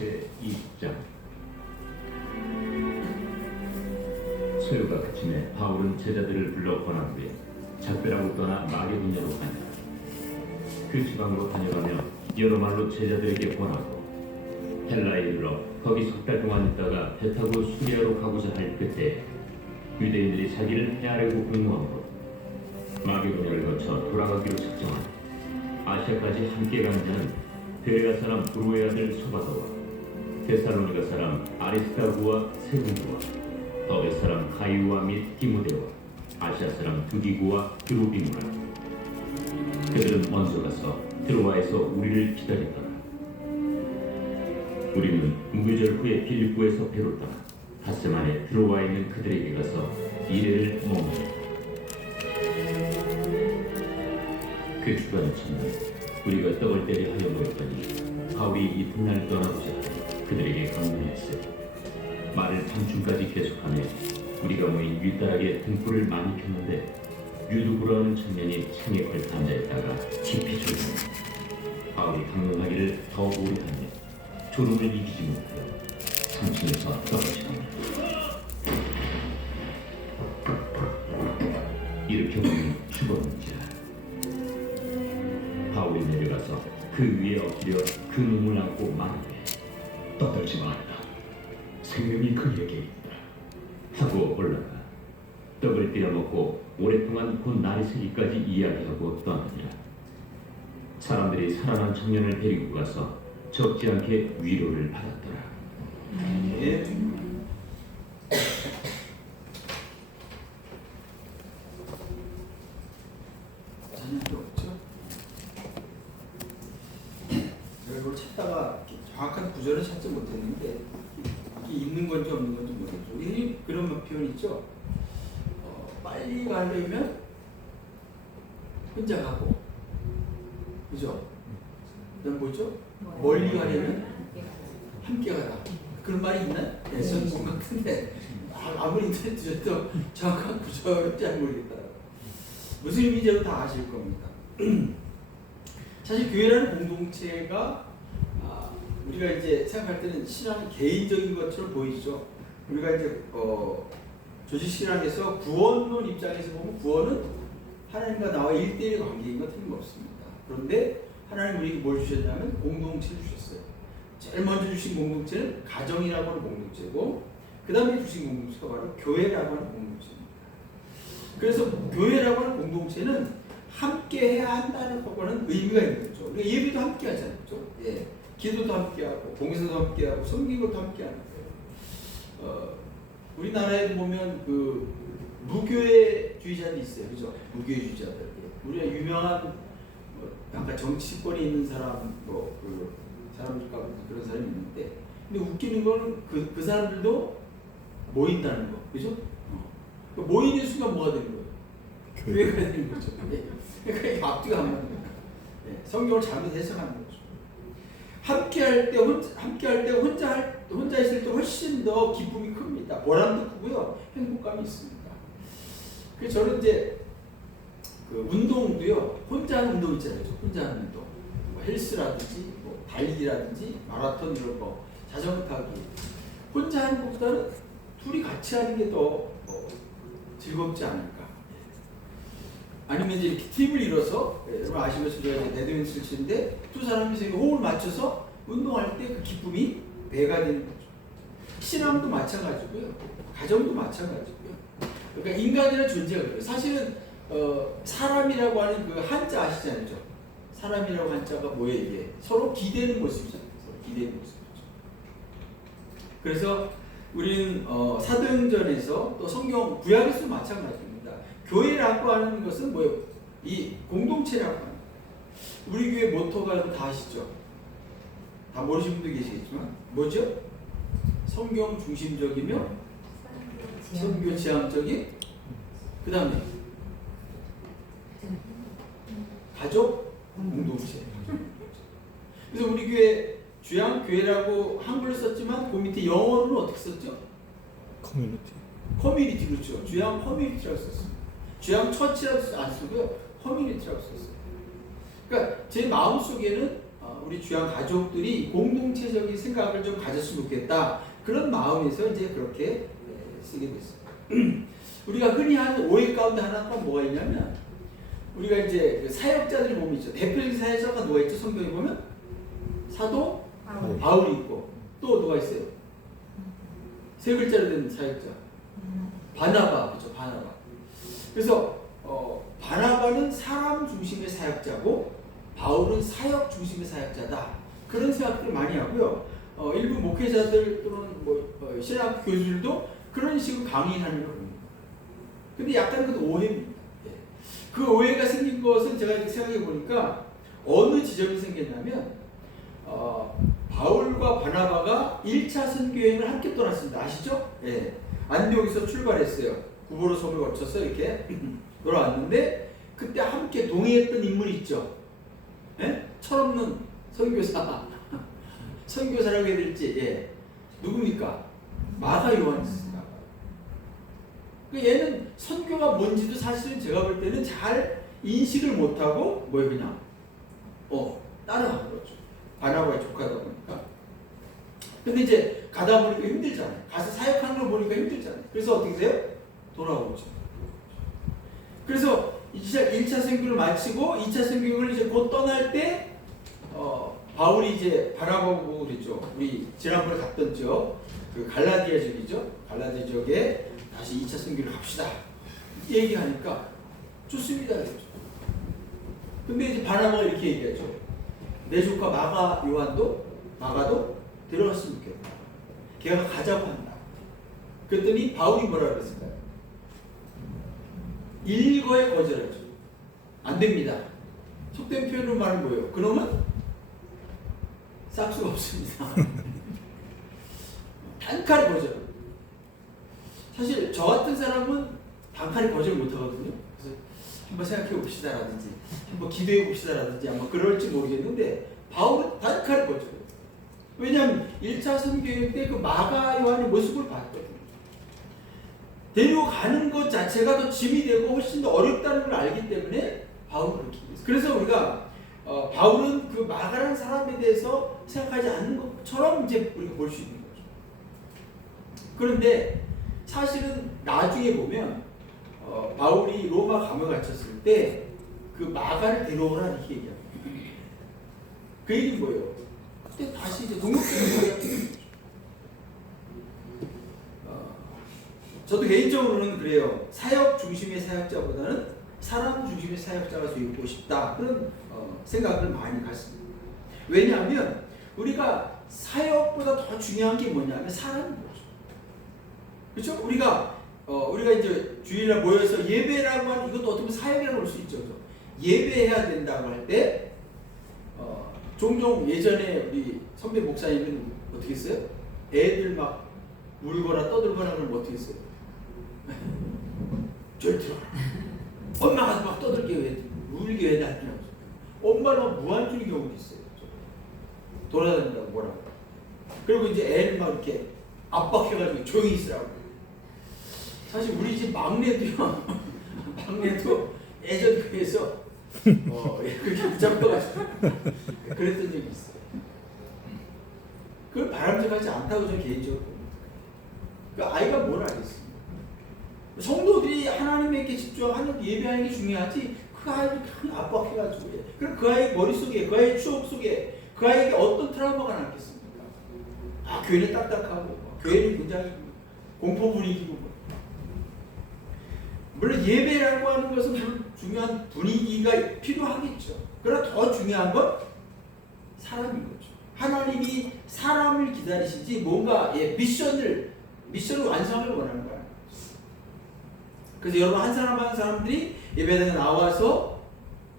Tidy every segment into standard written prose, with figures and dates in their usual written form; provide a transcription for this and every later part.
제2장. 소요가 그침에 바울은 제자들을 불러 권한 후에 작별하고 떠나 마게도냐로 간다. 그 지방으로 다녀가며 여러 말로 제자들에게 권하고 헬라에 이르러 거기 석 달 동안 있다가 배 타고 수리아로 가고자 할 그때 유대인들이 자기를 해하려고 공모함으로 마게도냐를 거쳐 돌아가기로 작정한 아시아까지 함께 가는 자는 베레아 사람 브로의 아들 소바더와 데살로니가 사람 아리스타고와 세군도와 더베 사람 가이오와 및 디모데와 아시아 사람 두기고와 드로비무라. 그들은 먼저 가서 드로아에서 우리를 기다렸더라. 우리는 무교절 후에 빌립보에서 배로 타고 닷새 만에 드로아에 있는 그들에게 가서 이레를 머무르다. 그 주간의 첫날 우리가 떡을 때려 하여 모였더니 바울이 이튿날 떠나고자 하여 그들에게 강론했으니 말을 밤중까지 계속하며 우리가 모인 윗다락에 등불을 많이 폈는데 유두부라는 청년이 창에 걸터 앉아있다가 깊이 졸음해 바울이 강론하기를 더 오래 하며 졸음을 이기지 못하여 3층에서 떨어지더니 일으켜보니 죽었는지라. 바울이 내려가서 그 위에 엎드려 그 눈을 안고 말하되 떠들지 말라. 생명이 그에게 있다. 하고 올라가 떡을 떼어 먹고 오랫동안 곧 날이 새기까지 이야기하고 떠나니라. 사람들이 살아난 청년을 데리고 가서 적지 않게 위로를 받았더라. 예. 자녀도 없죠? 제가 이걸 찾다가 정확한 구절을 찾지 못했는데 이게 있는 건지 없는 건지 모르겠죠. 이 그런 표현 있죠? 빨리 가려면 혼자 가고, 그죠? 그다음 뭐죠? 멀리 가려면 함께 가라. 그런 말이 있나? 네, 저는 본 것 같은데 아무리 인터넷 뒤져도 정확한 구절은 잘 모르겠다. 무슨 의미인지 다 아실 겁니다. 사실 교회라는 공동체가 우리가 이제 생각할 때는 신앙이 개인적인 것처럼 보이죠. 우리가 이제 조직 신앙에서 구원론 입장에서 보면 구원은 하나님과 나와 1대1 관계인 것 틀림없습니다. 그런데 하나님 우리에게 뭘 주셨냐면 공동체를 주셨어요. 제일 먼저 주신 공동체는 가정이라고 하는 공동체고 그 다음에 주신 공동체가 바로 교회라고 하는 공동체입니다. 그래서 교회라고 하는 공동체는 함께 해야 한다는 거는 의미가 있는 거죠. 우리가 예배도 함께 하잖아요. 그렇죠? 예. 기도도 함께 하고 봉사도 함께 하고 섬기고도 함께 하는 거예요. 우리나라에도 보면 그 무교회주의자들이 있어요. 그죠? 무교회주의자들. 예. 우리가 유명한 약간 정치권에 있는 사람 그 사람일까 그런 사람이 있는데 근데 웃기는 거는 그 사람들도 모인다는 거. 그죠? 모이는 순간 뭐가 되는 거예요? 교회가 되는 거죠. 네. 그러니까 앞뒤가 안 맞는 거예요. 네. 성경을 잘못 해석하는 거죠. 함께할 때 혼자 있을 때 훨씬 더 기쁨이 큽니다. 보람도 크고요, 행복감이 있습니다. 그래서 저는 이제 그 운동도요, 혼자 하는 운동 있잖아요. 혼자 하는 운동, 뭐 헬스라든지, 뭐 달리기라든지, 마라톤 이런 거, 자전거 타기. 혼자 하는 것보다는 둘이 같이 하는 게 더 즐겁지 않을까. 아니면 이제 이렇게 팀을 이뤄서, 여러분 아시면서 제가 배드민턴을 치는데 두 사람이서 호흡을 맞춰서 운동할 때 그 기쁨이 배가 되는 거죠. 신앙도 마찬가지고요, 가정도 마찬가지고요. 그러니까 인간이라는 존재가 그래요. 사실은 사람이라고 하는 그 한자 아시잖아요. 사람이라고 한자가 뭐예요? 이게 서로 기대는 모습이잖아요. 서로 기대는 모습이죠. 그래서 우리는 사도행전에서 또 성경 구약에서도 마찬가지입니다. 교회라고 하는 것은 뭐예요? 이 공동체라고 하는 거예요. 우리 교회 모토가 다 아시죠? 다 모르시는 분도 계시겠지만 뭐죠? 성경 중심적이며 선교 지향적인, 그 다음에 가족 공동체. 그래서 우리 교회 주양교회라고 한글로 썼지만 그 밑에 영어로는 어떻게 썼죠? 커뮤니티. 그렇죠. 주양 커뮤니티라고 썼습니다. 주양 처치라고 안 쓰고요, 커뮤니티라고 썼어요. 그러니까 제 마음속에는 우리 주양 가족들이 공동체적인 생각을 좀 가졌으면 좋겠다. 그런 마음에서 이제 그렇게 쓰게 됐어요. 우리가 흔히 하는 오해 가운데 하나가 뭐가 있냐면 우리가 이제 그 사역자들이 보면 있죠. 대표적인 사역자가 누가 있죠? 성경에 보면 사도 바울이 있고 또 누가 있어요? 세 글자로 된 사역자 바나바, 그렇죠? 바나바. 그래서 바나바는 사람 중심의 사역자고 바울은 사역 중심의 사역자다. 그런 생각들을 많이 하고요. 일부 목회자들 또는 신학 교수들도 그런 식으로 강의하는 걸 봅니다. 근데 약간 그 오해입니다. 그 오해가 생긴 것은 제가 이렇게 생각해 보니까 어느 지점이 생겼냐면 바울과 바나바가 1차 선교여행을 함께 떠났습니다. 아시죠? 예. 안디옥에서 출발했어요. 구보로 섬을 거쳐서 이렇게 돌아왔는데 그때 함께 동행했던 인물이 있죠. 예? 철없는 선교사. 선교사라고 해야 될지, 예. 누굽니까? 마가 요한이었습니다. 얘는 선교가 뭔지도 사실은 제가 볼 때는 잘 인식을 못하고 그냥 따라간 거죠. 바나바의 조카다 보니까. 근데 이제 가다 보니까 힘들잖아요. 가서 사역하는 걸 보니까 힘들잖아요. 그래서 어떻게 돼요? 돌아오죠. 그래서 1차 선교를 마치고 2차 선교를 이제 곧 떠날 때 바울이 이제 바나바 보고 그랬죠. 우리 지난번에 갔던 지역, 그 갈라디아 지역이죠. 갈라디아 지역에 다시 2차 선교를 합시다. 얘기하니까 좋습니다. 그랬죠. 근데 이제 바나바가 이렇게 얘기하죠. 내 조카 마가도 데려갔으면 좋겠다. 걔가 가자고 한다. 그랬더니 바울이 뭐라 그랬을까요? 일거에 거절하죠. 안 됩니다. 속된 표현으로 말은 뭐예요? 그놈은 싹수가 없습니다. 단칼에 거절. 사실 저 같은 사람은 단칼에 거절 못 하거든요. 그래서 한번 생각해 봅시다라든지 한번 기도해 봅시다라든지 아마 그럴지 모르겠는데 바울은 단칼에 거절해요. 왜냐하면 1차 선교행 때 그 마가 요한의 모습을 봤거든요. 데려가는 것 자체가 더 짐이 되고 훨씬 더 어렵다는 걸 알기 때문에 바울은 그렇게 했어요. 그래서 우리가 바울은 그 마가라는 사람에 대해서 생각하지 않는 것처럼 이제 우리가 볼 수 있는 거죠. 그런데 사실은 나중에 보면 바울이 로마 감옥에 갇혔을 때 그 마가를 데려오라 이렇게 얘기합니다. 그 얘기는 뭐예요? 그때 다시 이제 동역자를 저도 개인적으로는 그래요. 사역 중심의 사역자보다는 사람 중심의 사역자가 되고 싶다. 그런 생각을 많이 갖습니다. 왜냐하면 우리가 사역보다 더 중요한 게 뭐냐면 사람인 거죠. 그렇죠? 우리가 이제 주일날 모여서 예배라고 하는 이것도 어떻게 보면 사역이라고 볼 수 있죠. 그렇죠? 예배해야 된다고 할 때 종종 예전에 우리 선배 목사님은 어떻게 했어요? 애들 막 울거나 떠들거나 그러면 어떻게 했어요? 저리 들어라. 엄마가 막 떠들게 왜 울게 왜 날리냐고. 엄마는 무한중의 경우도 있어요. 돌아다닌다고 뭐라고. 그리고 이제 애를 막 이렇게 압박해가지고 조용히 있으라고. 사실 우리 집 막내도요. 막내도 예전 교회에서 그렇게 붙잡혀가지고 그랬던 적이 있어요. 그걸 바람직하지 않다고 저는 개인적으로 봅니다. 그 아이가 뭘 알겠습니까? 성도들이 하나님에게 집중하는 예배하는 게 중요하지 그 아이를 그냥 압박해가지고 그럼 그 아이 머릿속에 그 아이 추억 속에 그 아이에게 어떤 트라우마가 남겠습니까? 교회는 딱딱하고 교회는 굉장히 공포 분위기고 물론 예배라고 하는 것은 물론 중요한 분위기가 필요하겠죠. 그러나 더 중요한 건 사람인 거죠. 하나님이 사람을 기다리시지 뭔가 미션을 완성을 원하는 거예요. 그래서 여러분 한 사람 한 사람들이 예배당에 나와서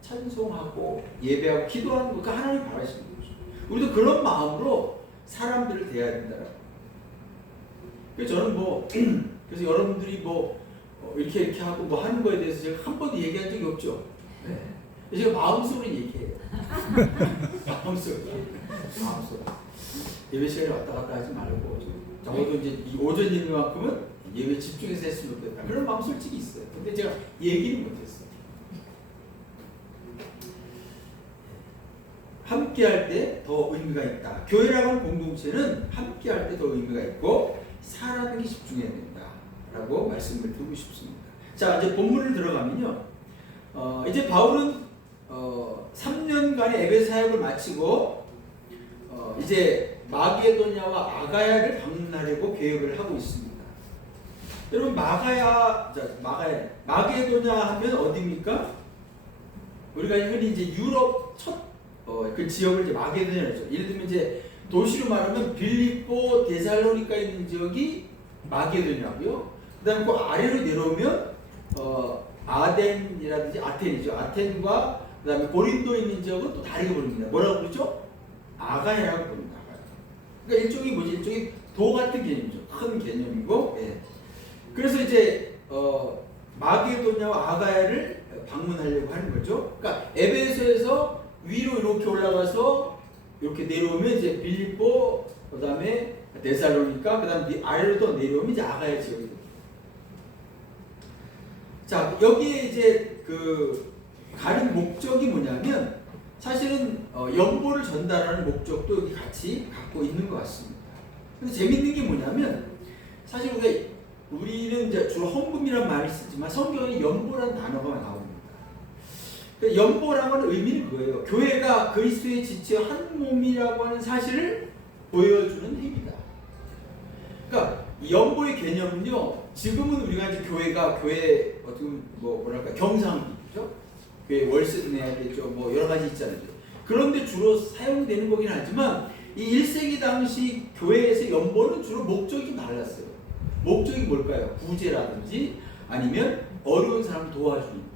찬송하고 예배하고 기도하는 거 그 하나님 바라시는 거죠. 우리도 그런 마음으로 사람들을 대해야 된다. 그래서 저는 그래서 여러분들이 이렇게 하고 하는 거에 대해서 제가 한 번도 얘기한 적이 없죠. 네. 제가 마음속으로 얘기해요. 마음속으로. 예배 시간에 왔다 갔다 하지 말고 적어도 이제 이 오전 예배만큼은 예배 집중해서 했으면 좋겠다. 그런 마음 솔직히 있어요. 근데 제가 얘기는 못했어요. 함께할 때 더 의미가 있다. 교회라고 하는 공동체는 함께할 때 더 의미가 있고 사람에게 집중해야 된다라고 말씀을 드리고 싶습니다. 자, 이제 본문을 들어가면요. 이제 바울은 3년간의 에베소 사역을 마치고 이제 마게도냐와 아가야를 방문하려고 계획을 하고 있습니다. 여러분 마게도냐 하면 어디입니까? 우리가 흔히 이제 유럽 첫 그 지역을 이제 마게도냐죠. 예를 들면 이제 도시로 말하면 빌립보, 데살로니가 있는 지역이 마게도냐고요. 그다음에 그 아래로 내려오면 아덴이라든지 아텐이죠. 아텐과 그다음에 고린도 있는 지역은 또 다르게 부릅니다. 뭐라고 부르죠? 아가야라고 부릅니다. 그러니까 일종의 뭐지? 일종의 도 같은 개념이죠. 큰 개념이고. 예. 그래서 이제 마게도냐와 아가야를 방문하려고 하는 거죠. 그러니까 에베소에서 위로 이렇게 올라가서 이렇게 내려오면 이제 빌립보, 그다음에 데살로니가, 그다음에 아래로 또 내려오면 이제 아가야 지역이 됩니다. 자, 여기에 이제 그 가는 목적이 뭐냐면 사실은 연보를 전달하는 목적도 여기 같이 갖고 있는 것 같습니다. 근데 재밌는 게 뭐냐면 사실 우리는 이제 주로 헌금이라는 말을 쓰지만 성경에 연보라는 단어가 나옵니다. 연보라고 하는 의미는 그거예요. 교회가 그리스도의 지체 한 몸이라고 하는 사실을 보여주는 힘이다. 그러니까 연보의 개념은요. 지금은 우리가 이제 교회 어떻게 뭐랄까 경상비죠. 교회 월세도 내야겠죠. 뭐 여러 가지 있잖아요. 그런데 주로 사용되는 거긴 하지만 이 1세기 당시 교회에서 연보는 주로 목적이 달랐어요. 목적이 뭘까요? 구제라든지 아니면 어려운 사람을 도와주는 일.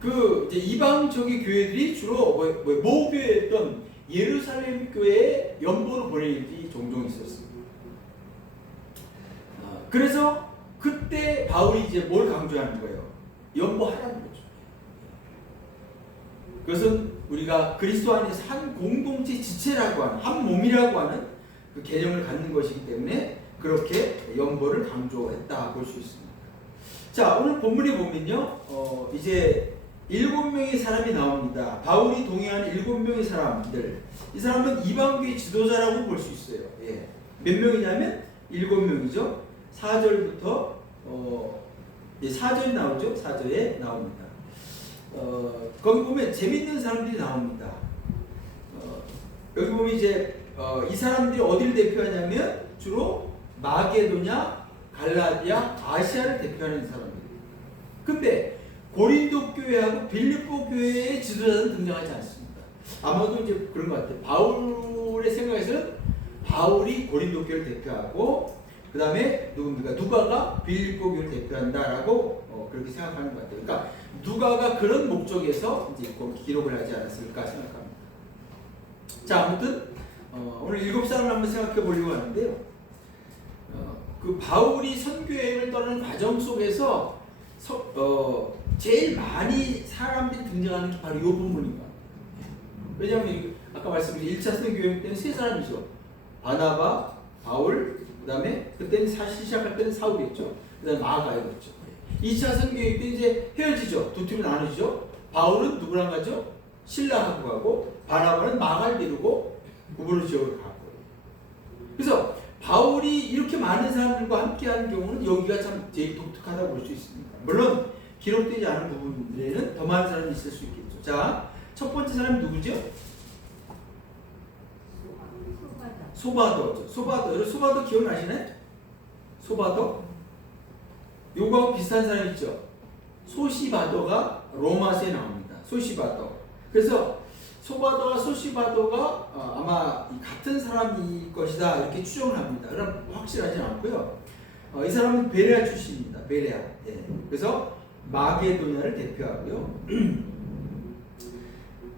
그 이제 이방적인 교회들이 주로 모교회였던 예루살렘 교회에 연보를 보낼 일이 종종 있었습니다. 그래서 그때 바울이 이제 뭘 강조하는 거예요? 연보하라는 거죠. 그것은 우리가 그리스도 안에서 한 공동체 지체라고 하는 한 몸이라고 하는 그 개념을 갖는 것이기 때문에 그렇게 연보를 강조했다 볼 수 있습니다. 자, 오늘 본문에 보면요, 이제 7명의 사람이 나옵니다. 바울이 동행하는 7명의 사람들. 이 사람은 이방교의 지도자라고 볼 수 있어요. 예. 몇 명이냐면 7명이죠. 4절부터 4절이 나오죠. 4절에 나옵니다. 거기 보면 재밌는 사람들이 나옵니다. 여기 보면 이제 이 사람들이 어디를 대표하냐면 주로 마게도냐, 갈라디아, 아시아를 대표하는 사람들이에요. 근데 고린도 교회하고 빌립보 교회의 지도자는 등장하지 않습니다. 아마도 이제 그런 것 같아요. 바울의 생각에서는 바울이 고린도 교회를 대표하고 그 다음에 누굽니까? 누가가 빌립보 교회를 대표한다라고 그렇게 생각하는 것 같아요. 그러니까 누가가 그런 목적에서 이제 기록을 하지 않았을까 생각합니다. 자, 아무튼 오늘 7사람을 한번 생각해 보려고 하는데요. 그 바울이 선교여행을 떠나는 과정 속에서 제일 많이 사람들이 등장하는 게 바로 이 부분인 것 같아요. 왜냐하면 아까 말씀드린 1차 선교여행 때는 3사람이죠. 바나바, 바울, 그 다음에 그때는 사실 시작할 때는 사울이었죠. 그 다음에 마가였죠. 2차 선교여행 때 이제 헤어지죠. 두 팀이 나누죠. 바울은 누구랑 가죠? 신라하고 가고 바나바는 마가를 데리고 구부로 지역으로 가고. 그래서 바울이 이렇게 많은 사람들과 함께하는 경우는 여기가 참 제일 독특하다고 볼 수 있습니다. 물론 기록되지 않은 부분들에는 더 많은 사람이 있을 수 있겠죠. 자, 첫 번째 사람이 누구죠? 소바도죠. 소바도 기억나시네? 소바도? 요거하고 비슷한 사람 있죠? 소시바도가 로마서에 나옵니다. 소시바도. 그래서 소바도와 소시바도가 아마 같은 사람일 것이다 이렇게 추정을 합니다. 그럼 확실하지 않고요. 이 사람은 베레아 출신입니다. 베레아. 예. 그래서 마게도냐를 대표하고요.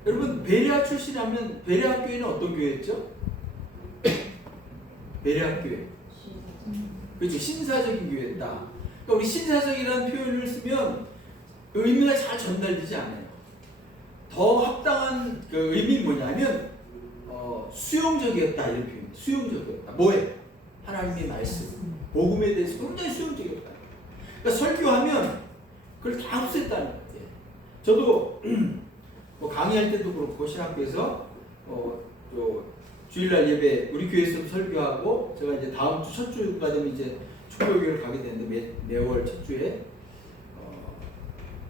여러분 베레아 출신이라면 베레아 교회는 어떤 교회였죠? 베레아 교회. 그렇죠. 신사적인 교회다. 그러니까 우리 신사적이라는 표현을 쓰면 그 의미가 잘 전달되지 않아요. 더 합당한 그 의미는 뭐냐면 수용적이었다 이런 표현. 수용적이었다. 뭐예요? 하나님의 말씀, 복음에 대해서 굉장히 수용적이었다. 그러니까 설교하면 그걸 다 흡수했다는 거예요. 저도 뭐 강의할 때도 그렇고 신학교에서 또 주일날 예배 우리 교회에서도 설교하고 제가 이제 다음 주 첫 주가 되면 이제 축구교회를 가게 되는데 매월 첫 주에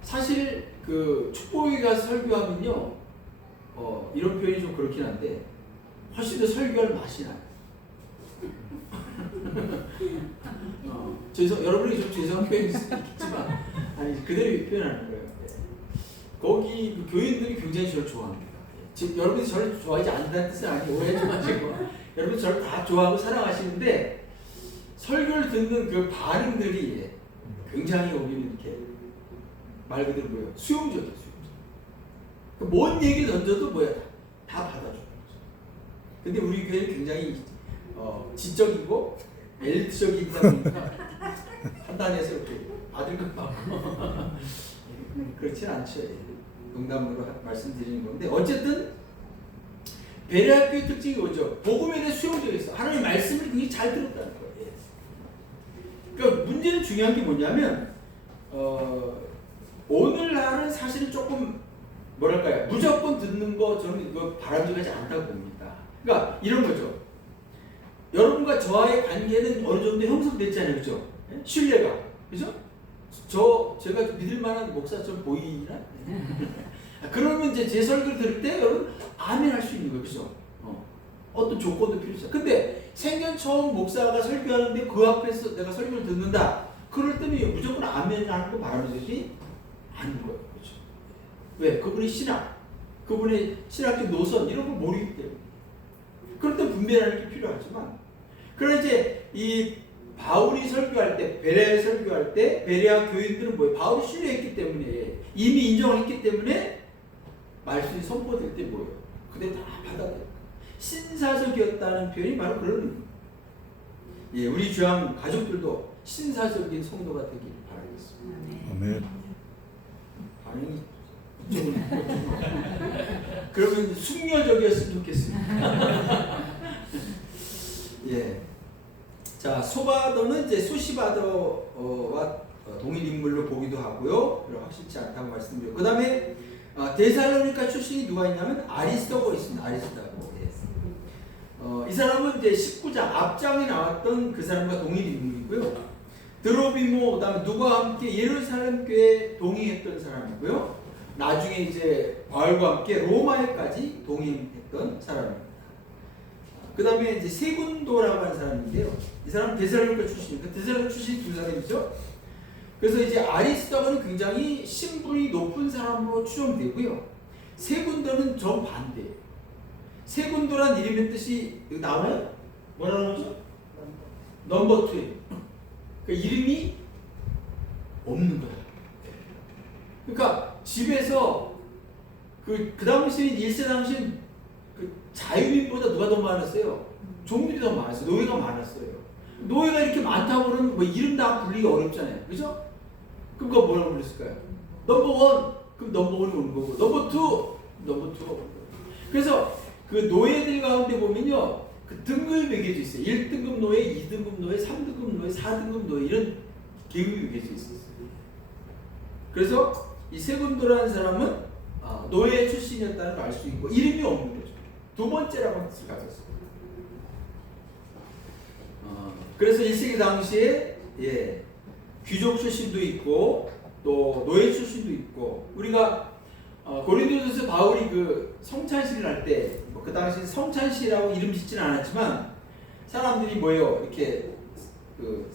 사실 그 축복에 가서 설교하면요 이런 표현이 좀 그렇긴 한데 훨씬 더 설교할 맛이 나요. 여러분이 좀 죄송한 표현이 있겠지만 아니 그대로 표현하는 거예요. 거기 그 교인들이 굉장히 저를 좋아합니다. 지금 여러분이 저를 좋아하지 않는다는 뜻은 아니고 오해하지 마시고 여러분 저를 다 좋아하고 사랑하시는데 설교를 듣는 그 반응들이 굉장히 우리는 이렇게 말 그대로 뭐예요? 수용적이에요. 수용적. 뭔 얘기를 던져도 뭐야? 다 받아주는 거죠. 근데 우리 교회는 굉장히 지적이고 엘리트적이다 보니까 판단해서 이렇게 받을 것 같고 그렇진 않죠. 농담으로 말씀드리는 건데 어쨌든 베레아교의 특징이 뭐죠? 복음에 대해 수용적이었어. 하나님의 말씀을 굉장히 잘 들었다는 거예요. 그러니까 문제는 중요한 게 뭐냐면 오늘날은 사실은 조금 뭐랄까요? 무조건 듣는 거 저는 이거 바람직하지 않다고 봅니다. 그러니까 이런 거죠. 여러분과 저와의 관계는 어느 정도 형성됐잖아요, 그죠? 신뢰가, 그죠? 제가 믿을 만한 목사처럼 보이나? 그러면 이제 제 설교를 들을 때 여러분 아멘 할 수 있는 거예요, 그죠? 어떤 조건도 필요 없어요. 근데 생전 처음 목사가 설교하는데 그 앞에서 내가 설교를 듣는다. 그럴 때는 무조건 아멘 하는 거 바람직하지 않은 거예요, 그죠? 왜? 그분의 신학, 그분의 신학적 노선 이런 걸 모르기 때문에. 그럴 때 분별하는 게 필요하지만, 그러나 이제 이 바울이 설교할 때, 베레아 설교할 때, 베레아 교인들은 뭐예요? 바울이 신뢰했기 때문에, 이미 인정했기 때문에 말씀이 선포될 때 뭐예요? 그대로 다 받아들여요. 신사적이었다는 표현이 바로 그런, 우리 주양 가족들도 신사적인 성도가 되길 바라겠습니다. 아멘. 반응이 그러면 숙녀적이었으면 좋겠습니다. 예. 자, 소바더는 이제 소시바더와 동일 인물로 보기도 하고요. 별로 확실치 않다고 말씀드렸고, 그 다음에 데살로니가 출신이 누가 있냐면 아리스도고 있습니다. 아리스도고. 예. 이 사람은 이제 19장 앞장에 나왔던 그 사람과 동일 인물이고요. 드로비모, 그다음에 누가 함께 예루살렘 교회에 동행했던 사람이고요. 나중에 이제 바울과 함께 로마에까지 동행했던 사람입니다. 그 다음에 이제 세군도라고 하는 사람인데요. 이 사람은 데살로니가 출신입니다. 데살로니가 출신이 두 사람이죠. 그래서 이제 아리스도고는 굉장히 신분이 높은 사람으로 추정되고요. 세군도는 정반대예요. 세군도란 이름의 뜻이 여기 나와요? 뭐라고 하죠? 넘버 2. 그 이름이 없는 거야. 그러니까 집에서 그 당시에 1세 당시엔 그 자유민보다 누가 더 많았어요? 종들이 더 많았어요. 노예가 많았어요. 노예가 이렇게 많다고 그러면 뭐 이름 다 불리기 어렵잖아요. 그죠? 그럼 그거 뭐라고 불렀을까요? 넘버 1, 그럼 넘버 1이 오는 거고, 넘버 2, 넘버 2가 오는 거고. 그래서 그 노예들 가운데 보면요, 그 등급이 매겨져 있어요. 1등급 노예, 2등급 노예, 3등급 노예, 4등급 노예 이런 계급이 매겨져 있었어요. 그래서 이 세군도라는 사람은 노예 출신이었다는 걸 알 수 있고 이름이 없는 거죠. 두 번째라고 뜻을 가졌어요. 그래서 1세기 당시에 귀족 출신도 있고 또 노예 출신도 있고, 우리가 고린도전서 바울이 그 성찬식을 할 때 그 당시 성찬식이라고 이름 짓지는 않았지만 사람들이 뭐예요? 이렇게 그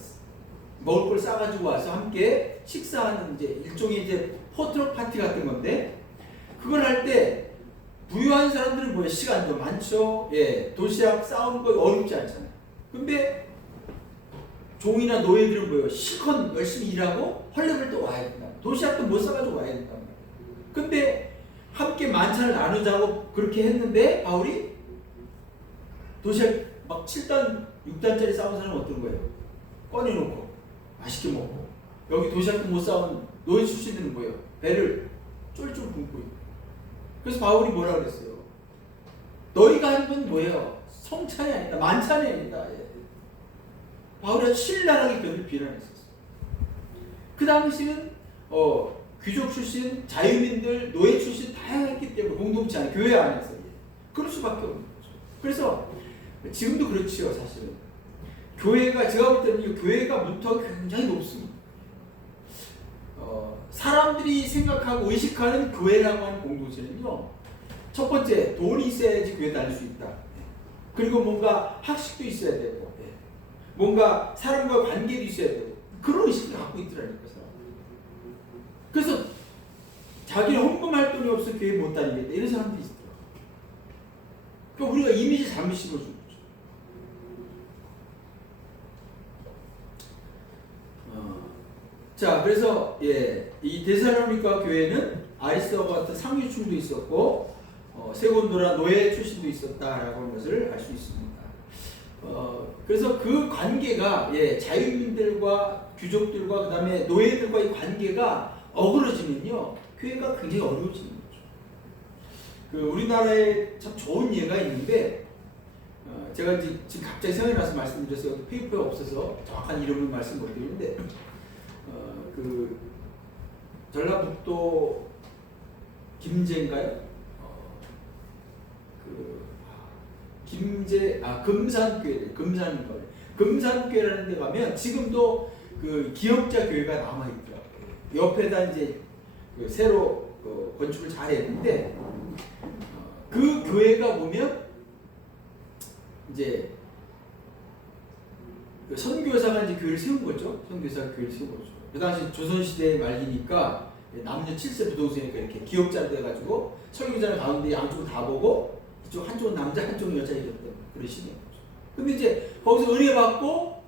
먹을 걸 싸가지고 와서 함께 식사하는 이제 일종의 이제 포트럭 파티 같은 건데, 그걸 할 때 부유한 사람들은 뭐예요? 시간도 많죠. 도시락 싸우는 거 어렵지 않잖아요. 근데 종이나 노예들은 뭐예요? 실컷 열심히 일하고 헐레벌 또 와야 된다. 도시락도 못 싸가지고 와야 된다. 근데 함께 만찬을 나누자고 그렇게 했는데 바울이 도시락 막 7단, 6단짜리 싸운 사람은 어떤 거예요? 꺼내놓고 맛있게 먹고, 여기 도시락도 못 싸운 노예 출신들은 뭐예요? 배를 쫄쫄 굶고 있고. 그래서 바울이 뭐라 그랬어요? 너희가 하는 건 뭐예요? 성찬이 아니다, 만찬이 아니다. 바울이 신랄하게 그들을 비난했었어요. 그 당시는 귀족 출신, 자유민들, 노예 출신 다양했기 때문에 공동체 안에 교회 안에서 그럴 수밖에 없는 거죠. 그래서 지금도 그렇지요, 사실은. 교회가 제가 볼 때는 이 교회가 문턱이 굉장히 높습니다. 사람들이 생각하고 의식하는 교회라고 하는 공동체는요, 첫 번째 돈이 있어야지 교회 다닐 수 있다. 그리고 뭔가 학식도 있어야 되고, 뭔가 사람과 관계도 있어야 되고, 그런 의식을 갖고 있더라니까. 그래서 자기는 헌금할 돈이 없어 교회 못 다니겠다 이런 사람들이 있더라고요. 그러니까 우리가 이미지 잘못 심어준 거죠. 자, 그래서 이 데살로니가 교회는 아리스도와 같은 상류층도 있었고 세곤도라 노예 출신도 있었다라고 하는 것을 알 수 있습니다. 그래서 그 관계가 자유민들과 귀족들과 그 다음에 노예들과의 관계가 어그러지면요 교회가 굉장히 어려워지는 거죠. 우리나라에 참 좋은 예가 있는데 제가 지금 갑자기 생각이 나서 말씀드렸어요. 페이퍼에 없어서 정확한 이름을 말씀 못 드리는데 전라북도 김제인가요? 금산교회라는 데 가면 지금도 그 기역자 교회가 남아 있더라고요. 옆에다 이제 새로 건축을 잘 했는데 그 교회가 보면 이제 선교사가 이제 교회를 세운 거죠. 선교사가 교회를 세운 거죠. 그 당시 조선시대 말기니까 남녀 7세 부동산이니까 이렇게 기역자로 돼가지고 설교자는 가운데 양쪽을 다 보고 이쪽 한쪽은 남자 한쪽은 여자 이랬던 그런 시대인 거죠. 근데 이제 거기서 은혜 받고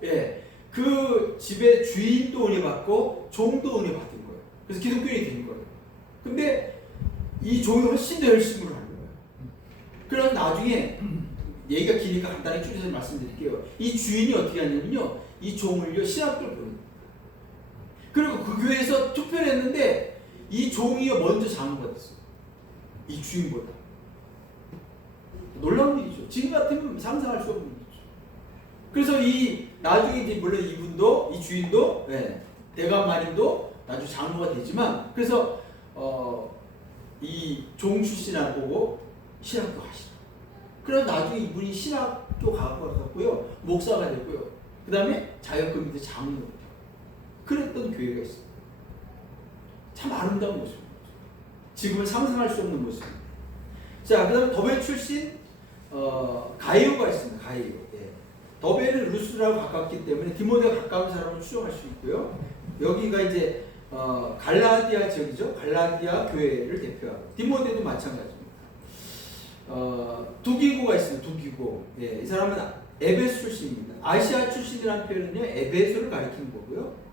그 집의 주인도 은혜 받고 종도 은혜 받은 거예요. 그래서 기독교인이 된 거예요. 근데 이 종이 훨씬 더 열심히 하는 거예요. 그래서 나중에 얘기가 기니까 간단히 줄여서 말씀드릴게요. 이 주인이 어떻게 하냐면요, 이 종을요 신학교를 보냅니다. 그리고 그 교회에서 투표를 했는데 이 종이요 먼저 장로가 됐어요. 이 주인보다. 놀라운 일이죠. 지금 같으면 상상할 수 없는 일이죠. 그래서 나중에 이제 물론 이분도 이 주인도 대감마님도 나중에 장로가 되지만 그래서 이 종 출신을 보고 신학교 가시라. 그래서 나중에 이분이 신학교 가고요 목사가 됐고요. 그 다음에 자격금 밑에 장로. 그랬던 교회가 있습니다. 참 아름다운 모습입니다. 지금은 상상할 수 없는 모습입니다. 자, 그 다음 더베 출신 가이오가 있습니다. 가이오. 더베는 루스라고 가깝기 때문에 디모데가 가까운 사람을 추정할 수 있고요. 여기가 이제 갈라디아 지역이죠. 갈라디아 교회를 대표하고 디모데도 마찬가지입니다. 두기고가 있습니다. 두기고. 이 사람은 에베소 출신입니다. 아시아 출신이라는 표현은요 에베소를 가리키는 거고요.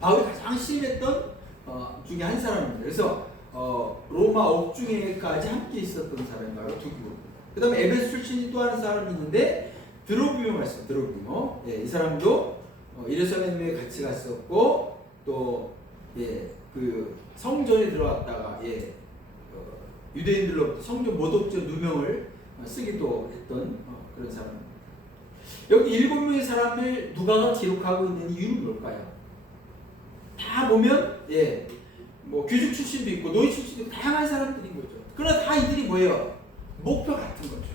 바울이 가장 심했던 중에 한 사람입니다. 그래서 로마 옥중에까지 함께 있었던 사람이 바로 두기고입니다. 그 다음에 에베소 출신이 또 하는 사람이 있는데 드로비모가 있어요. 드로비모. 이 사람도 예루살렘에 같이 갔었고 또 그 성전에 들어갔다가 유대인들로부터 성전 모독죄 누명을 쓰기도 했던 그런 사람입니다. 여기 7명의 사람을 누가가 기록하고 있는 이유는 뭘까요? 다 보면 뭐 귀족 출신도 있고 노예 출신도 있고 다양한 사람들인 거죠. 그러나 다 이들이 뭐예요? 목표 같은 거죠.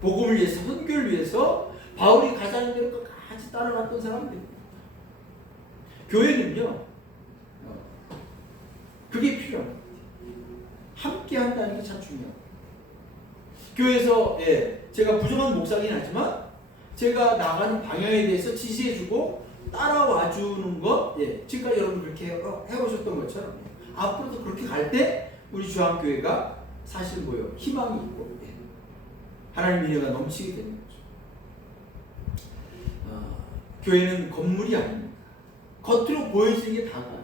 복음을 위해서, 선교를 위해서 바울이 가자는 대로 끝까지 따라갔던 사람들입니다. 교회는요 그게 필요합니다. 함께 한다는 게 참 중요합니다. 교회에서 제가 부정한 목사긴 하지만 제가 나가는 방향에 대해서 지시해주고 따라와주는 것, 지금까지 여러분 그렇게 해오셨던 것처럼 앞으로도 그렇게 갈 때 우리 주한교회가 사실 뭐예요? 희망이 있고 하나님의 은혜가 넘치게 되는 거죠. 교회는 건물이 아닙니다. 겉으로 보여지는 게 다가.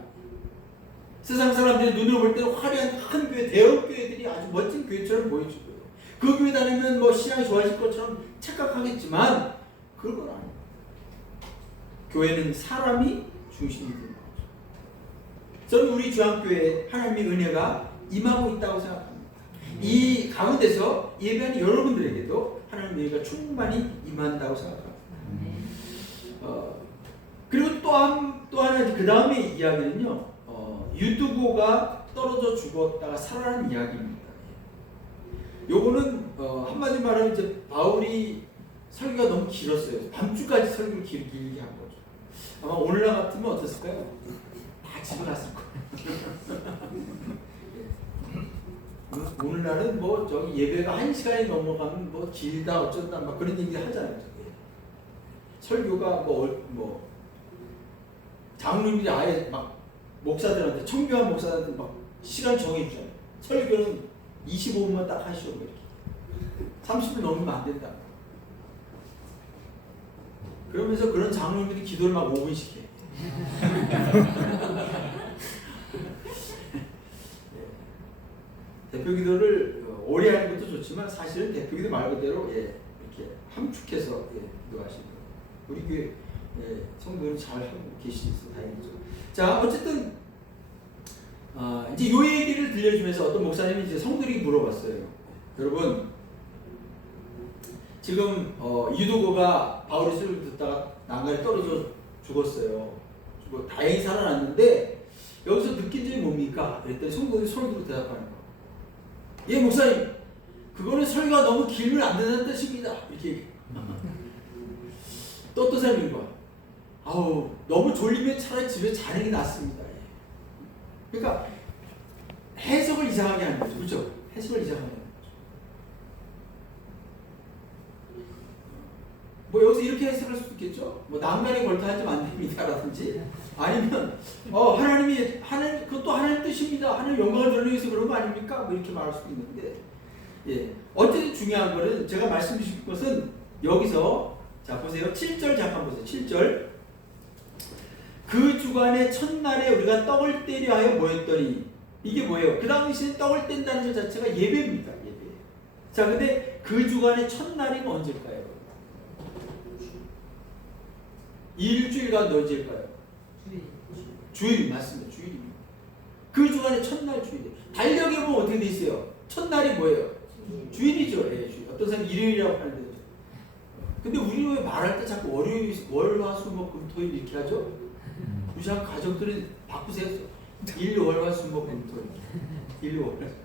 세상 사람들이 눈으로 볼 때는 화려한 큰 교회, 대형 교회들이 아주 멋진 교회처럼 보여지고요. 그 교회 다니면 뭐 신앙이 좋아질 것처럼 착각하겠지만 그런 건 아닙니다. 교회는 사람이 중심이 되는 거죠. 저는 우리 주한교회에 하나님의 은혜가 임하고 있다고 생각합니다. 이 가운데서 예배하는 여러분들에게도 하나님의 은혜가 충만히 임한다고 생각합니다. 그리고 또 하나 그 다음에 이야기는요. 유두고가 떨어져 죽었다가 살아난 이야기입니다. 요거는 한마디로 말하면 이제 바울이 설교가 너무 길었어요. 밤주까지 설교를 길게 한 거죠. 아마 오늘날 같으면 어땠을까요? 다 집에 갔을 거예요. 오늘날은 뭐 저기 예배가 1시간이 넘어가면 뭐 길다 어쩐다 막 그런 얘기 하잖아요. 설교가 뭐 장로님들이 아예 막 목사들한테 청교한 목사들한테 막 시간 정해주잖아요. 설교는 25분만 딱 하시오 이렇게. 30분 넘으면 안 된다. 그러면서 그런 장로님들이 기도를 막 5분씩 해. 대표 기도를 오래 하는 것도 좋지만 사실은 대표 기도 말 그대로 이렇게 함축해서 기도하시는 거예요. 우리 교회 성도들은 잘 하고 계시서 다행이죠. 자, 어쨌든 이제 요 얘기를 들려주면서 어떤 목사님이 이제 성들이 물어봤어요. 여러분, 지금 유두고가 바울의 설교를 듣다가 난간에 떨어져 죽었어요. 다행히 살아났는데 여기서 느낀 점이 뭡니까? 그랬더니 성도들이 서로들로 대답하는 거예요. 예, 목사님, 그거는 설교가 너무 길면 안 된다는 뜻입니다. 이렇게 얘기해요. 또 어떤 사람이 이거 아우, 너무 졸리면 차라리 집에 자는 게 낫습니다. 그러니까 해석을 이상하게 하는 거죠. 그렇죠? 해석을 이상하게 하는 거죠. 뭐 여기서 이렇게 해석할 수도 있겠죠? 뭐 난간에 걸터앉으면 안 됩니다라든지 아니면 하나님 그것도 하나님 뜻입니다. 하나님 영광을 드러내기 위해서 그런 거 아닙니까? 뭐 이렇게 말할 수도 있는데 어쨌든 중요한 거는 제가 말씀드릴 것은 여기서 자 보세요. 7절 잠깐 보세요. 7절 그 주간의 첫날에 우리가 떡을 떼려 하여 모였더니 이게 뭐예요? 그 당시에 떡을 뗀다는 것 자체가 예배입니다. 예배. 자 근데 그 주간의 첫날이 언제일까요? 일주일간 언제일까요? 주일 맞습니다. 주일입니다. 그 주간의 첫날 주일. 달력에 보면 어떻게 돼 있어요? 첫날이 뭐예요? 주일이죠. 주일. 어떤 사람 일요일이라고 하는데 근데 우리 왜 말할 때 자꾸 월요일, 월화수목금토일 이렇게 하죠? 우리 가족들은 바꾸세요. 일, 월화수목금토일. 일, 월화수목.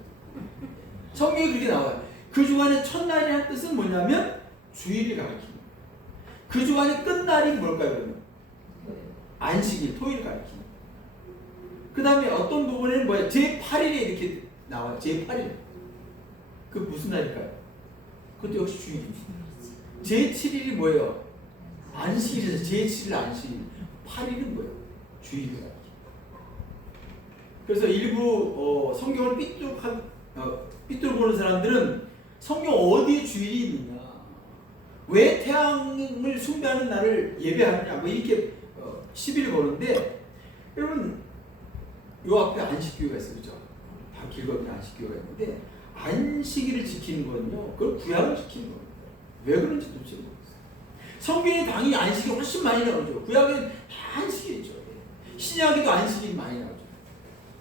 성경이 그렇게 나와요. 그 주간의 첫날이라는 뜻은 뭐냐면 주일을 가리킵니다. 그 주간의 끝날이 뭘까요? 그러면? 안식일, 토요일 가리킵니다. 그 다음에 어떤 부분에는 뭐야? 제8일에 이렇게 나와요. 제8일. 그 무슨 날일까요? 그것도 역시 주일입니다. 제7일이 뭐예요? 안식일에서 제7일 안식일. 8일은 뭐예요? 주일이에요. 그래서 일부 성경을 삐뚤 보는 사람들은 성경 어디에 주일이 있느냐? 왜 태양을 숭배하는 날을 예배하느냐? 뭐 이렇게 시비를 거는데 여러분 요 앞에 안식교회가 있어요. 그죠? 길 건너 안식교회가 있는데 안식일을 지키는 거는요. 그걸 구약을 지키는 겁니다. 왜 그런지 도대체 모르겠어요. 성경에 당연히 안식이 훨씬 많이 나오죠. 구약에는 다 안식일이죠. 신약에도 안식일이 많이 나오죠.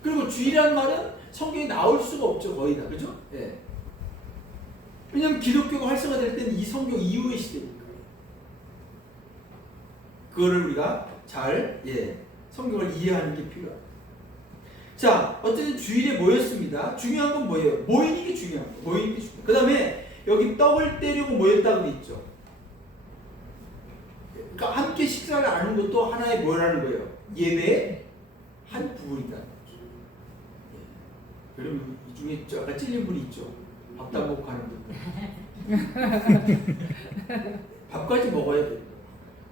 그리고 주일이라는 말은 성경에 나올 수가 없죠. 거의 다. 그죠? 예. 왜냐하면 기독교가 활성화될 때는 이 성경 이후의 시대니까요. 그거를 우리가 잘 성경을 이해하는 게 필요합니다. 자, 어쨌든 주일에 모였습니다. 중요한 건 뭐예요? 모이는 게 중요한 거예요. 모이는 게 중요해요. 그 다음에 여기 떡을 떼려고 모였다고 돼 있죠. 그러니까 함께 식사를 하는 것도 하나의 뭐라는 거예요? 예배의 한 부분이다. 여러분 이 중에 약간 찔린 분이 있죠. 밥도 안 먹고 가는 분. 밥까지 먹어야 돼요.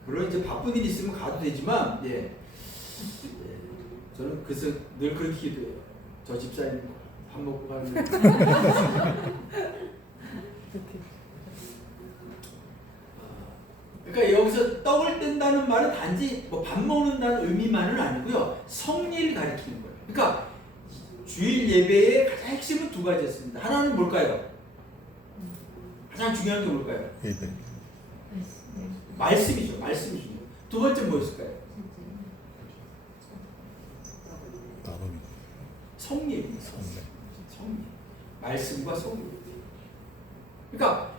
물론 이제 바쁜 일 있으면 가도 되지만 저는 그래서 늘 그렇게 기도해요. 저 집사님 밥 먹고 가는 그러니까 여기서 떡을 뗀다는 말은 단지 뭐 밥 먹는다는 의미만은 아니고요. 성리를 가리키는 거예요. 그러니까 주일 예배의 가장 핵심은 두 가지였습니다. 하나는 뭘까요? 가장 중요한 게 뭘까요? 예배. 말씀이죠. 말씀이 중요해요. 두 번째 뭐였을까요? 나눔. 성리입니다. 성리. 말씀과 성리. 그러니까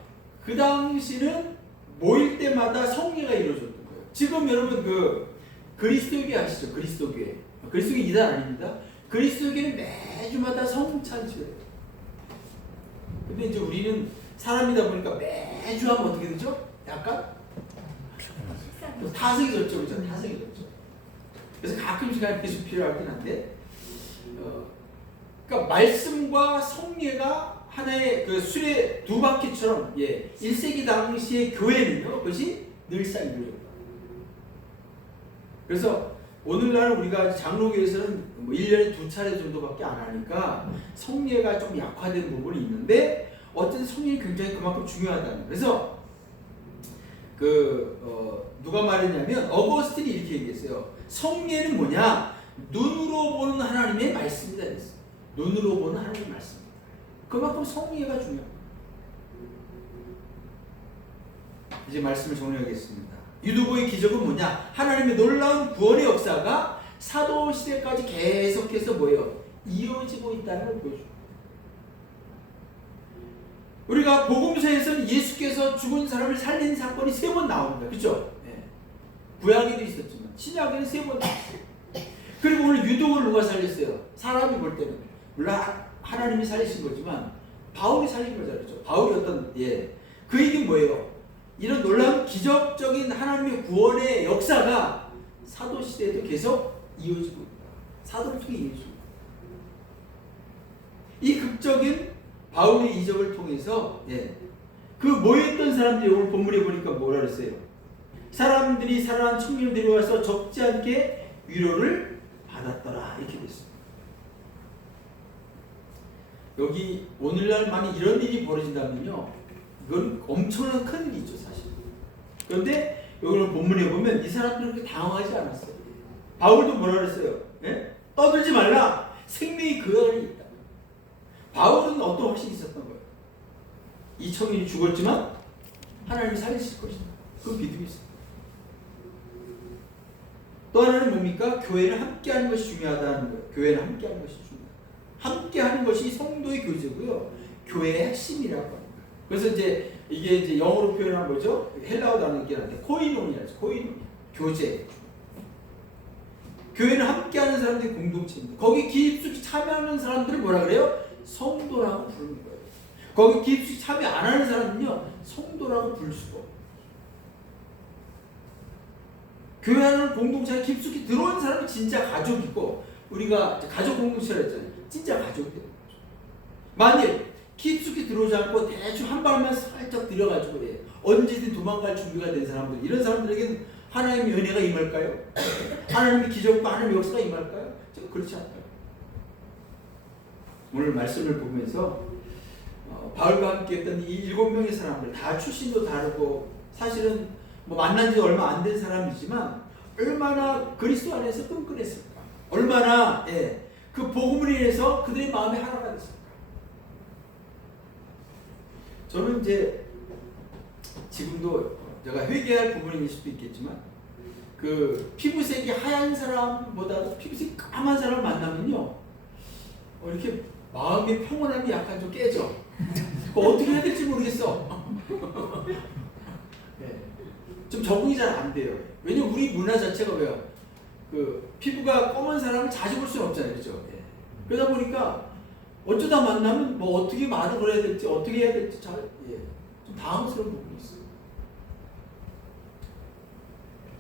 그 당시는 모일 때마다 성리가 이루어졌던 거예요. 지금 여러분 그 그리스도교회 아시죠? 그리스도교회. 그리스도교 이단 아닙니다. 그리스도교는 매주마다 성찬식을 해요. 근데 이제 우리는 사람이다 보니까 매주 하면 어떻게 되죠? 약간 타성이 졌죠, 그죠? 타성이 졌죠. 그래서 가끔씩 하는 게 좀 필요하긴 한데, 그러니까 말씀과 성례가 하나의 그 수레 두 바퀴처럼, 1세기 당시의 교회는요, 그것이 늘상 이루어졌다. 그래서 오늘날 우리가 장로교에서는 뭐 1년에 2차례 정도밖에 안 하니까 성례가 좀 약화된 부분이 있는데, 어쨌든 성례는 굉장히 그만큼 중요하다는 거예요. 그래서 누가 말했냐면 어거스틴이 이렇게 얘기했어요. 성례는 뭐냐? 눈으로 보는 하나님의 말씀이다 그랬어요. 눈으로 보는 하나님의 말씀입니다. 그만큼 성례가 중요합니다. 이제 말씀을 정리하겠습니다. 유두보의 기적은 뭐냐? 하나님의 놀라운 구원의 역사가 사도 시대까지 계속해서 뭐예요? 이어지고 있다는 걸 보여줍니다. 우리가 복음서에서는 예수께서 죽은 사람을 살린 사건이 3번 나옵니다. 그렇죠? 구약에도 있었지만 신약에는 3번 나왔어요. 그리고 오늘 유독을 누가 살렸어요? 사람이 볼 때는 물론 하나님이 살리신 거지만 바울이 살린 거잖아요. 그렇죠? 바울이 그 얘기는 뭐예요? 이런 놀라운 기적적인 하나님의 구원의 역사가 사도 시대에도 계속 이어지고 있다. 사도를 통해 이어지고 있다. 이 극적인 바울의 이적을 통해서 그 모였던 사람들이 오늘 본문에 보니까 뭐라 그랬어요? 사람들이 살아난 청년을 데려와서 적지 않게 위로를 받았더라 이렇게 됐습니다. 여기 오늘날 만약 이런 일이 벌어진다면요, 이건 엄청난 큰 일이죠 사실. 그런데 여기 본문에 보면 이 사람들은 그렇게 당황하지 않았어요. 바울도 뭐라 그랬어요? 떠들지 말라. 생명이 그 안에 있다. 바울은 어떤 확신이 있었던 거예요? 이 청년이 죽었지만 하나님이 살리실 것이다. 그 믿음이 있어요. 또 하나는 뭡니까? 교회를 함께하는 것이 중요하다는 거예요. 교회를 함께하는 것이 중요하다. 함께하는 것이 성도의 교제고요. 교회의 핵심이라고 합니다. 그래서 이게 이제 영어로 표현한 거죠. 헬라어 단어긴 한데 코이노니아죠. 코이노니아. 교제. 교회는 함께하는 사람들이 공동체입니다. 거기 깊숙이 참여하는 사람들을 뭐라 그래요? 성도라고 부르는 거예요. 거기 깊숙이 참여 안 하는 사람은요, 성도라고 부를 수가 없어요. 교회하는 공동체에 깊숙이 들어온 사람은 진짜 가족이고, 우리가 가족 공동체라 했잖아요. 진짜 가족이 되는 거죠. 만일 깊숙이 들어오지 않고 대충 한 발만 살짝 들여가지고 언제든 도망갈 준비가 된 사람들, 이런 사람들에게는 하나님의 은혜가 임할까요? 하나님의 기적과 하나님의 역사가 임할까요? 그렇지 않아요. 오늘 말씀을 보면서 바울과 함께 했던 이 7명의 사람들 다 출신도 다르고 사실은 뭐 만난 지 얼마 안 된 사람이지만 얼마나 그리스도 안에서 끈끈했을까, 얼마나 그 복음을 인해서 그들의 마음이 하나가 됐을까. 저는 이제 지금도 제가 회개할 부분일 수도 있겠지만 그 피부색이 하얀 사람보다도 피부색이 까만 사람을 만나면요, 이렇게 마음의 평온함이 약간 좀 깨져. 어떻게 해야 될지 모르겠어. 좀 적응이 잘 안 돼요. 왜냐면 우리 문화 자체가 왜요? 그 피부가 검은 사람을 자주 볼 수는 없잖아요, 그렇죠? 그러다 보니까 어쩌다 만나면 뭐 어떻게 말을 걸어야 될지, 어떻게 해야 될지 좀 당황스러운 부분이 있어요.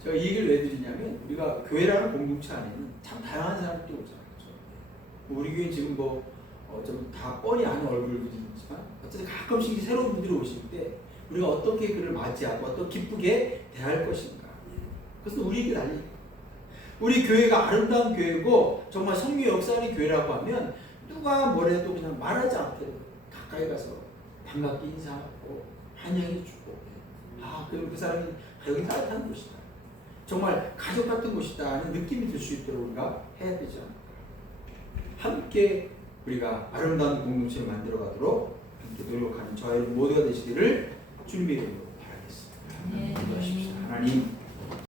제가 이 얘기를 왜 드리냐면 우리가 교회라는 공동체 안에는 참 다양한 사람들이 오잖아요, 그렇죠? 우리 교회 지금 좀 다 뻔히 아는 얼굴들이지만 어쨌든 가끔씩 새로운 분들이 오실 때 우리가 어떻게 그를 맞이하고 어떻게 기쁘게 대할 것인가. 그것은 우리에게 달린 우리 교회가 아름다운 교회고 정말 성령 역사하는 교회라고 하면 누가 뭐래도 그냥 말하지 않게 가까이 가서 반갑게 인사하고 환영해주고, 그럼 그 사람이 여기 따뜻한 곳이다, 정말 가족 같은 곳이다 하는 느낌이 들 수 있도록 우리가 해야 되지 않을까. 함께 우리가 아름다운 공동체를 만들어 가도록 함께 노력하는 저희 모두가 되시기를 주님의 이름으로 바라겠습니다. 기도하십시오. 하나님,